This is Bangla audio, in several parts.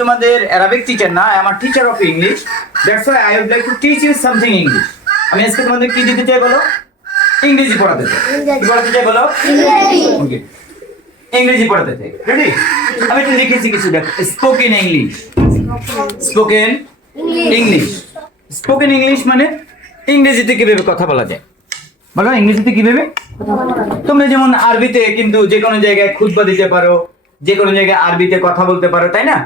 তোমাদের অ্যারাবিক টিচার না, I am a teacher of English. That's why I would like to teach you something English. আমি আজকে তোমাদের কি দিতে চাই বলো? ইংরেজি পড়াতে চাই। কি পড়াতে চাই বলো? ওকে, ইংরেজি পড়াতে চাই। রেডি? আমি একটু লিখেছি কিছু, দেখ। Spoken English, spoken English. Spoken English মানে ইংরেজিতে কিভাবে কথা বলা যায়। বলো ইংরেজিতে কিভাবে তোমরা যেমন আরবিতে কিন্তু যে কোনো জায়গায় খুতবা দিতে পারো, যে কোনো জায়গায় আরবিতে কথা বলতে পারো, তাই না?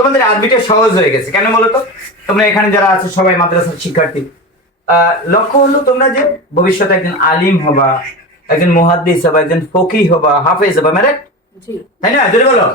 তোমাদের আরবিটা সহজ হয়ে গেছে কেন বলো তো? তোমরা এখানে যারা আছো সবাই মাদ্রাসার শিক্ষার্থী। লক্ষ্য হলো তোমরা যে ভবিষ্যতে একজন আলিম হবা, একজন মুহাদ্দিস হবা, একজন ফকিহ হবা, হাফেজ হবা, মানে তাই না? জোরে বলো।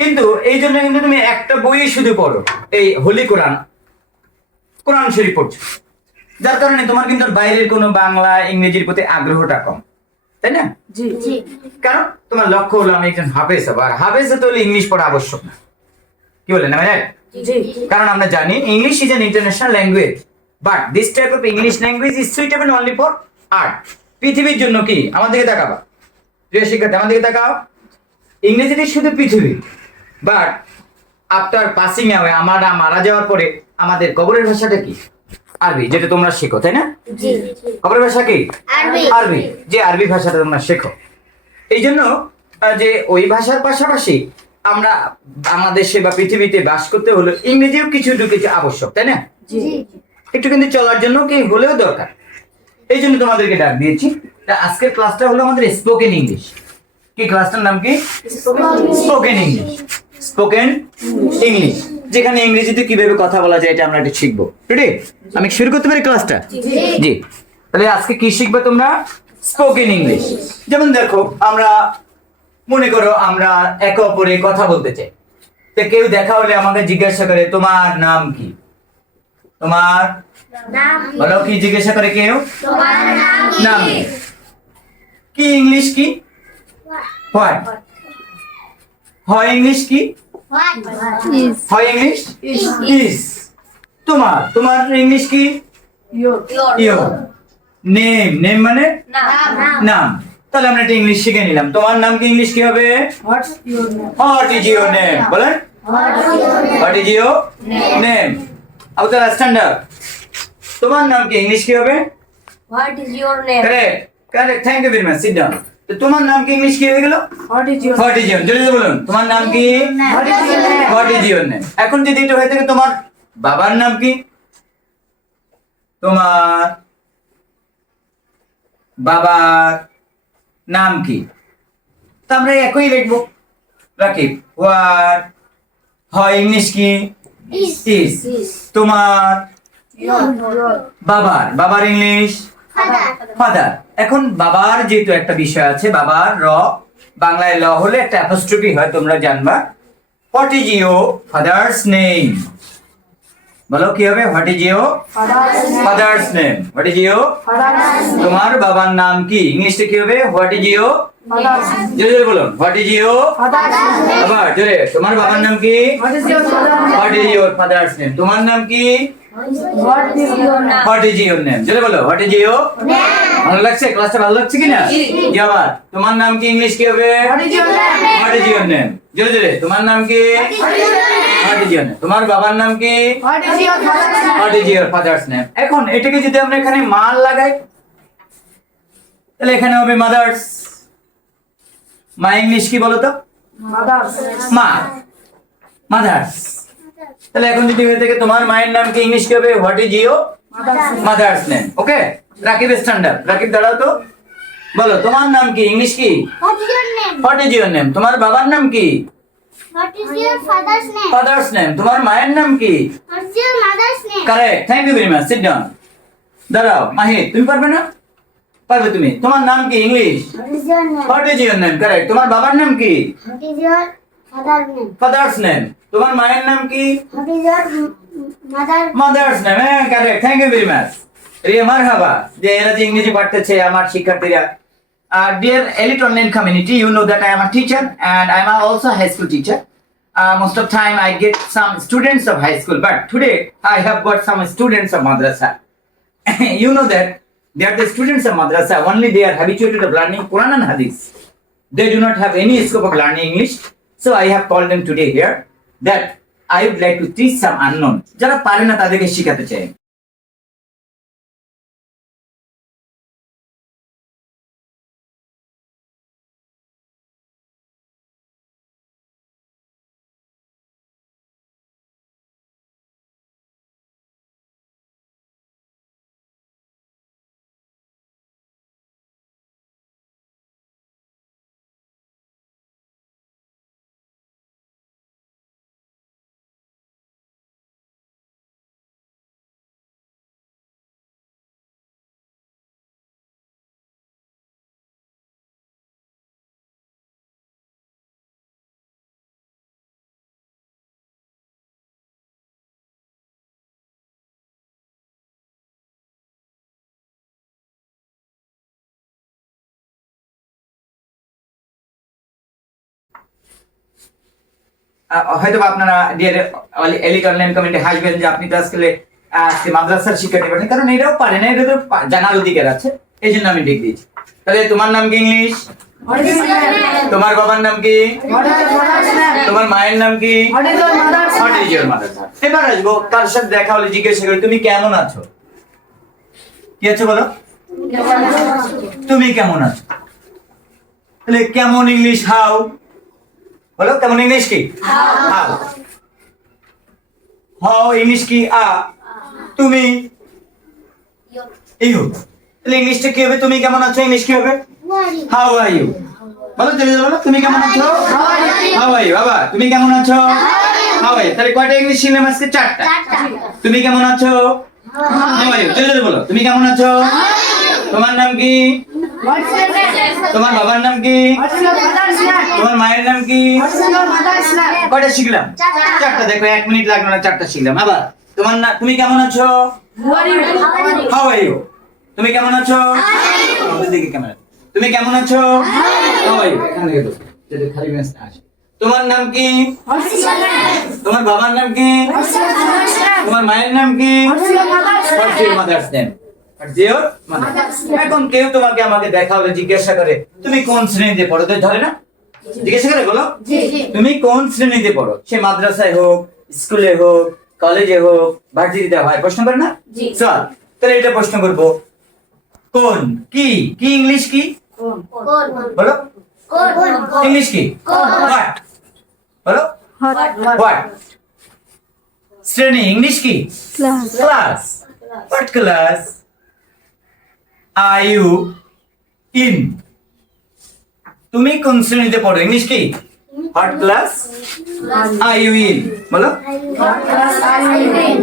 কিন্তু এই জন্য কিন্তু তুমি একটা বই শুধু পড়ো, এই হোলি কোরআন, কোরআন শরীফ পড়ছো, যার কারণে তোমার কিন্তু বাইরের কোনো বাংলা ইংরেজির প্রতি আগ্রহটা কম, তাই না? কারণ তোমার লক্ষ্য হলো আমি একজন হাফেজ হবো, আর হাফেজ হতে হলে ইংলিশ পড়া আবশ্যক না। কি বলেন? কারণ আমরা জানি English is an international language, but this type of English language is suitable only for art. পৃথিবীর জন্য কি? আমার দিকে তাকাবা প্রিয় শিক্ষার্থী, আমার দিকে তাকাও। ইংরেজিটি শুধু পৃথিবী, বাট আফটার পাসিং অ্যাওয়ে, আমরা মারা যাওয়ার পরে আমাদের কবরের ভাষাটা কি? আরবি, যেটা তোমরা শেখো, তাই না? কবরের ভাষা কি? আরবি। যে আরবি ভাষাটা তোমরা শেখো, এই জন্য যে ওই ভাষার পাশাপাশি আমরা বাংলাদেশে বা পৃথিবীতে বাস করতে হলে ইংরেজিও কিছু আবশ্যক, তাই না? একটু কিন্তু চলার জন্য কি হলেও দরকার। এই জন্য তোমাদেরকে ডাক দিয়েছি। আজকের ক্লাসটা হলো আমাদের স্পোকেন ইংলিশ। কি ক্লাসটার নাম কি? Spoken English. স্পোকেন ইংলিশ, যেখানে ইংরেজিতে কিভাবে কথা বলা যায় এটা আমরা একটু শিখবো। রেডি? আমি শুরু করতে পারি ক্লাসটা? জি। তাহলে আজকে কি শিখবে তোমরা? Spoken English. যেমন দেখো, আমরা মনে করো আমরা একে অপরে কথা বলতে চাই, তো কেউ দেখা হলে আমাকে জিজ্ঞাসা করে তোমার নাম কি? তোমার বলো, কি জিজ্ঞাসা করে কেউ? নাম কি? ইংলিশ কি? হোয়াট। হয় ইংলিশ কি? হয় ইংলিশ ইজ। তোমার ইংলিশ কি? ইয়োর। নেম, নেম মানে নাম। তাহলে আমরা একটা ইংলিশ শিখে নিলাম। তোমার নাম কি? ইংলিশ কি হবে? What is your name? বলেন, what is your name? Outer standard. তোমার নাম কি? ইংলিশ কি হবে? What is your name? Correct, thank you very much. Sit down. তো তোমার নাম কি? ইংলিশ কি হয়ে গেল? What is your what is your. জলদি বলুন, তোমার নাম কি? What is your name. এখন যদি এটা হয়ে থাকে তোমার বাবার নাম কি? তোমার বাবার নাম কি? তো আমরা একই লিখবো, রাকিব। হোয়াট। হয় ইংলিশ কি? ইজ। তোমার বাবার ইংলিশ ফাদার। এখন বাবার যেহেতু একটা বিষয় আছে, বাবার র বাংলায় ল হলে একটা অ্যাপোস্ট্রফি হয়, তোমরা জানবা। What is your father's name? বলো কি হবে? What is your father's name? What is your? তোমার বাবার নাম কি? ইংলিশটা কি হবে? What is your? জোরে বলুন, হোয়াট ইজ ইয়োর? আবার জোরে, তোমার বাবার নাম কি? What is your father's name? তোমার নাম কি? What is your name? জোরে বলো, হোয়াট ইজ ইয়োর? ভালো লাগছে? ক্লাসটা ভালো লাগছে কিনা? জি। আবার তোমার নাম কি? ইংলিশ কি হবে? What is your name? জোরে জোরে, তোমার নাম কি? What is your name? তোমার বাবার নাম কি? What is your father's name? এখন এটাকে যদি আমরা এখানে মান লাগাই, তাহলে এখানে হবে মাদার্স। মা ইংলিশ কি বলো তো? মা, মাদার্স। তাহলে এখন যদি হয়ে থাকে তোমার মায়ের নাম কি? ইংলিশ কি হবে? What is your mother's name? Okay, Rakib standard. Rakib দাঁড়াও তো, বলো তোমার নাম কি? ইংলিশ কি? What is your name? তোমার বাবার নাম কি? Father's name. তোমার মায়ের নাম কি? Correct, thank you very much. Sit down. দাঁড়াও মাহিদ, তুমি পারবে না? পারবে তুমি। তোমার নাম কি? English what is your name? Correct. তোমার বাবার নাম কি? Father's name. তোমার মায়ের নাম কি? Mother's name. হ্যাঁ, correct, thank you very much. Riya মারহাবা, যে এরা যে ইংরেজি পড়তেছে আমার শিক্ষার্থীরা। Dear elite online community, you know that I am a teacher and I am also a high school teacher. Most of time I get some students of high school, but today I have got some students of Madrasa. You know that they are the students of Madrasa, only they are habituated of learning Quran and Hadith. They do not have any scope of learning English, so I have called them today here. that I would like to teach some unknown. যারা পারে না তাদেরকে শেখাতে চাই। হয়তো আপনারা এলিক অনলাইন কমেন্টে হাসবেন যে আপনি তো আজকে মাদ্রাসার শিক্ষার্থী পারেন, কারণ এরাও পারে না, এটা তো জানার অধিকার আছে, এই জন্য আমি ঠিক দিয়েছি। তাহলে তোমার নাম কি ইংলিশ? তোমার বাবার নাম কি? তোমার মায়ের নাম কি? এবার আসবো তার সাথে দেখা হলে জিজ্ঞাসা করি তুমি কেমন আছো? কি আছো বলো? তুমি কেমন আছো? তাহলে কেমন ইংলিশ হাউ বলো, কেমন ইংলিশ কি? হাউ। হাউ ইংলিশ কি? তুমি ইউ। তাহলে ইংলিশটা কি হবে? তুমি কেমন আছো ইংলিশ কি হবে? How are you. বলো বলো তুমি কেমন আছো? How are you. বাবা তুমি কেমন আছো? How are you. তাহলে কয়টা ইংলিশ শিখলাম আজকে? 4টা। তুমি কেমন আছো? How are you. চলো বলো তুমি কেমন আছো? তোমার নাম কি? তোমার বাবার নাম কি? তোমার মায়ের নাম কি? কয়টা শিখলাম? 4টা। দেখো 1 মিনিট লাগলো না, 4টা শিখলাম। আবার তোমার নাম, তুমি কেমন আছো? How are you. তুমি কেমন আছো? দেখি ক্যামেরা। তুমি কেমন আছো? How are you. এখানে দেখো যদি খালি মেসেজ আসে। তোমার নাম কি? তোমার বাবার নাম কি? তোমার মায়ের নাম কি? Mother's name. এখন কেউ তোমাকে আমাকে দেখা হলে জিজ্ঞাসা করে তুমি কোন শ্রেণীতে পড়ো, তো ধরে না জিজ্ঞাসা করে বলো তুমি কোন শ্রেণীতে পড়ো, সে মাদ্রাসায় হোক, স্কুলে হোক, কলেজে হোক, ভার্সিটিতে হয়, প্রশ্ন করে না? চল তাহলে এটা প্রশ্ন করবো, কোন কি কি ইংলিশ কি বলো? ইংলিশ কি? হোয়াট বলো? হোয়াট। শ্রেণী ইংলিশ কি? Class. What class are you in? তুমি কোন শ্রেণীতে পড়ো, ইংলিশ কি? What class are you in? বলো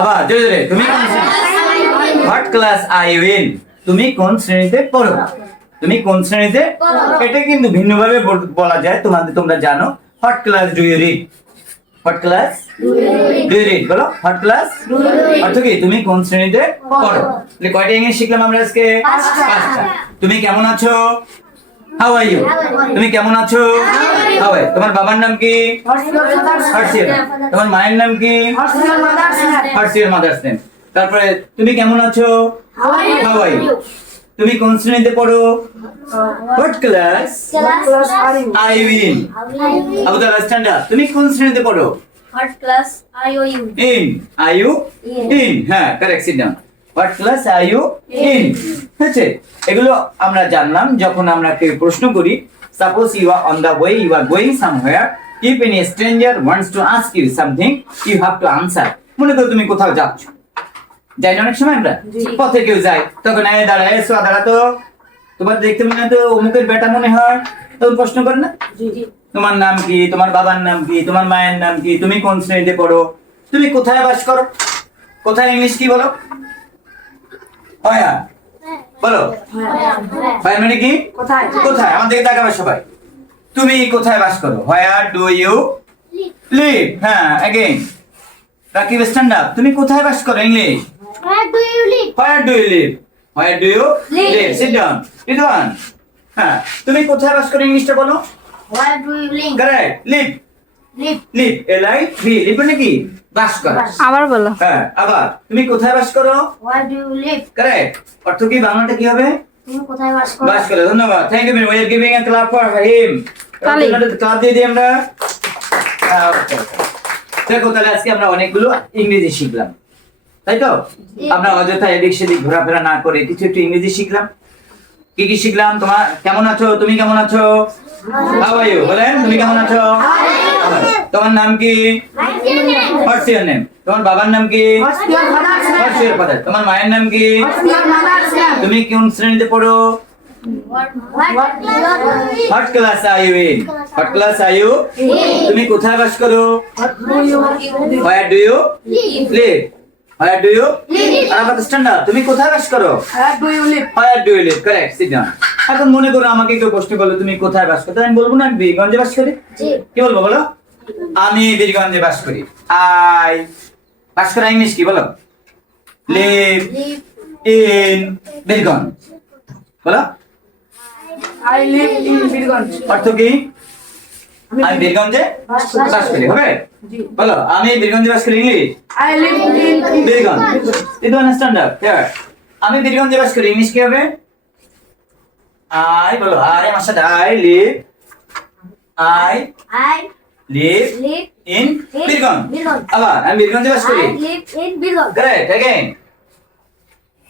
আবার জোরে জোরে, তুমি কোন শ্রেণী? What class are you in? তুমি কোন শ্রেণীতে পড়ো? তুমি কোন শ্রেণীতে? এটা কিন্তু ভিন্নভাবে বলা যায়, তোমরা জানো। What class do you read? What class do you read? বলো what class? অর্থ কি? তুমি কোন শ্রেণীতে পড়ো। তাহলে কয়টা ইংলিশ শিখলাম আমরা আজকে? 5টা। তুমি কেমন আছো? How are you. তুমি কেমন আছো? How are. তোমার বাবার নাম কি? হার্সিয়ার। তোমার মায়ের নাম কি? হার্সিয়ার মাদার্স নেম। তারপরে তুমি কেমন আছো? How are you. তুমি কোন শ্রেণীতে পড়ো? What class are you in? Abu দাদা স্ট্যান্ড আপ। তুমি কোন শ্রেণীতে পড়ো? What class are you in? In. Are you in? হ্যাঁ correct, sit down. What class are you in? হচ্ছে এগুলো আমরা জানলাম যখন আমরা কেউ প্রশ্ন করি। Suppose you are on the way, you are going somewhere. If any stranger wants to ask you something, you have to answer. মনে করো তুমি কোথাও যাচ্ছ, যাই না অনেক সময় আমরা পথে কেউ যায়, তখন দাঁড়ায় এসো দাঁড়া তো, তোমার দেখতে মনে হয় তো অমুকের বেটা মনে হয়, তখন প্রশ্ন করে না তোমার নাম কি, তোমার বাবার নাম কি, তোমার মায়ের নাম কি, তুমি কোন শ্রেণীতে পড়ো, তুমি কোথায় বাস করো, কোথায় ইংলিশ কি বলো? হ্যাঁ বলো হ্যাঁ মানে কি? কোথায়। কোথায়, আমার দিকে তাকাবে সবাই। তুমি কোথায় বাস করো? Where do you live? হ্যাঁ अगेन রাকিব স্ট্যান্ড আপ। তুমি কোথায় বাস করো? English Where do you live? Where do you live? Where do you live? Sit down. Ridwan. হ্যাঁ তুমি কোথায় বাস করো? ইংলিশটা বলো। Where do you live? Correct. Live Live. Live L I V live মানে কি? বাস করা। আবার বলো। হ্যাঁ আবার তুমি কোথায় বাস করো? Where do you live? Correct. অর্থ কি বাংলাটা কি হবে? তুমি কোথায় বাস করো? বাস করে। ধন্যবাদ, thank you. We are giving a clap for him. তালি। ক্লাপ দিয়ে দিই আমরা। দেখো তাহলে আজকে আমরা অনেকগুলো ইংরেজি শিখলাম, তাই তো? আমরা অযথা এদিক সেদিক ঘোরাফেরা না করে কিছু একটু ইংরেজি শিখলাম। কি কি শিখলাম? তোমার কেমন আছো? তুমি কেমন আছো? How are you? বলেন, তুমি কেমন আছো? তোমার নাম কি? What's your name? তোমার বাবার নাম কি? What's your father? তোমার মায়ের নাম কি? তুমি কোন শ্রেণীতে পড়ো? What class are you in? What class are you? তুমি কোথায় বাস করো? Where do you live? Where do you live? তুমি কোথায় বাস করো? Where do you live? Correct, sit down. এখন মনে করো আমাকে কেউ প্রশ্ন করলো তুমি কোথায় বাস করো, আমি বলবো না আমি বীরগঞ্জে বাস করি। কি বলবো বলো? আমি বীরগঞ্জে বাস করি। আই বাস করা ইংলিশ কি বলো? Live in Birganj. বলো, I live in বীরগঞ্জ। অর্থ কি? আমি বীরগঞ্জে বাস করি। হবে? বলো, আমি বীরগঞ্জে বাস করি। English I live in Birganj. You don't understand that? Here. আমি বীরগঞ্জে বাস করি। ইংলিশ কি হবে? I বলো, I আমার সাথে I live live in Birganj. Birganj. আবার আমি বীরগঞ্জে বাস করি। I live in Birganj. Correct, again.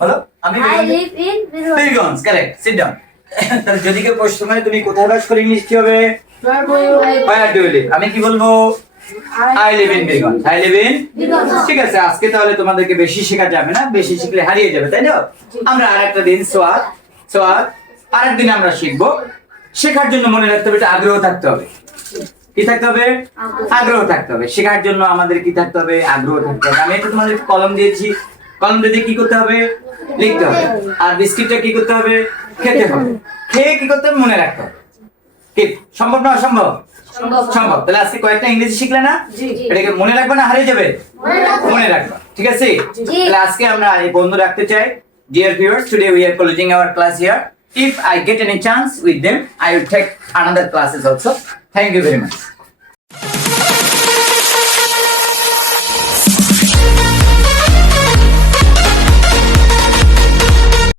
বলো, আমি I live in Birganj. Birganj. Correct, sit down. তাহলে যদি কেউ প্রশ্ন করে তুমি কোথায় বাস করি, ইংলিশ কি হবে? where do you live? Where do you live? আমি কি বলবো? I live in Birganj. I live in Birganj. ঠিক আছে, আজকে তাহলে তোমাদেরকে বেশি শেখা যাবে না, বেশি শিখলে হারিয়ে যাবে, তাই না? আমরা আরেকটা দিন আরেকদিন আমরা শিখবো। শেখার জন্য মনে রাখতে হবে, এটা আগ্রহ থাকতে হবে। কি থাকতে হবে? আগ্রহ থাকতে হবে। শেখার জন্য আমাদের কি থাকতে হবে? আগ্রহ থাকতে হবে। আমি একটু তোমাদের কলম দিয়েছি, কলম দিয়ে কি করতে হবে? লিখতে হবে। আর বিস্কিটটা কি করতে হবে? খেতে হবে। খেয়ে কি করতে হবে? মনে রাখতে হবে। কি সম্ভব না অসম্ভব? সম্ভব। তাহলে আজকে কয়েকটা ইংরেজি শিখলে না? এটাকে মনে রাখবে না হারিয়ে যাবে? মনে রাখবা, ঠিক আছে? তাহলে আজকে আমরা এই বন্ধ রাখতে চাই। Dear viewers, today we are closing our class here. If I get any chance with them, I will take another classes also. Thank you very much.